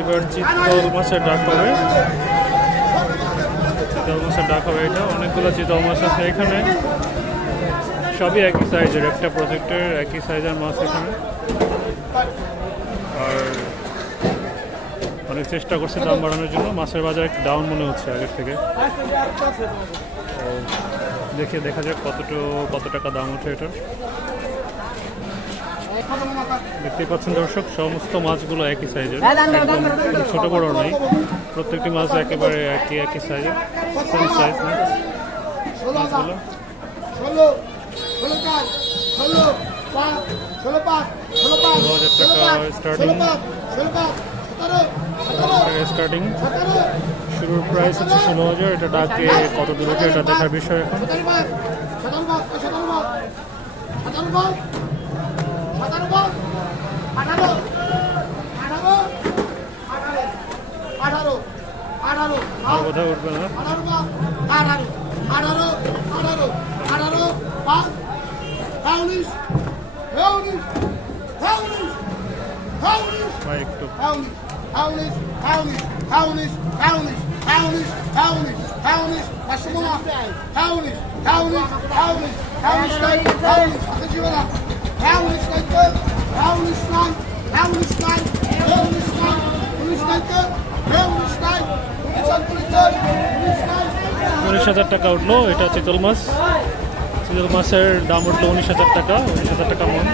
এবার চিতল মাছের ডাক হবে, চিতল মাছের ডাক হবে। এটা অনেকগুলো চিতল মাছ আছে এখানে, সবই একই সাইজের, একটা প্রজেক্টের একই সাইজের মাছ এখানে। আর অনেক চেষ্টা করছে দাম বাড়ানোর জন্য, মাছের বাজার একটু ডাউন মনে হচ্ছে আগের থেকে। তো দেখা যাক কত টাকা দাম ওঠে এটার। দেখতে পাচ্ছেন দর্শক, সমস্ত মাছগুলো একই সাইজের, একদম ছোট বড় নেই, প্রত্যেকটি মাছ একেবারে একই সাইজের, সেম সাইজ না মাছগুলো। 16,000 টাকা স্টার্টিং, শুরুর প্রাইস হচ্ছে 16,000। এটা ডাকে কত দূর ওঠে এটা দেখার বিষয়। কোথাও উঠবে না। $19,000 টাকা উঠলো। এটা চিতল মাছ, চিতল মাছের দাম উঠলো 19,000 টাকা, 19,000 টাকা মন।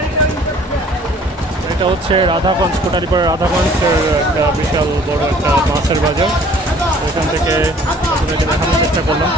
এটা হচ্ছে রাধাগঞ্জ, কোটালীপাড়ার রাধাগঞ্জের একটা বিশাল বড় একটা মাছের বাজার। এখান থেকে আপনাদেরকে দেখানোর চেষ্টা করলাম।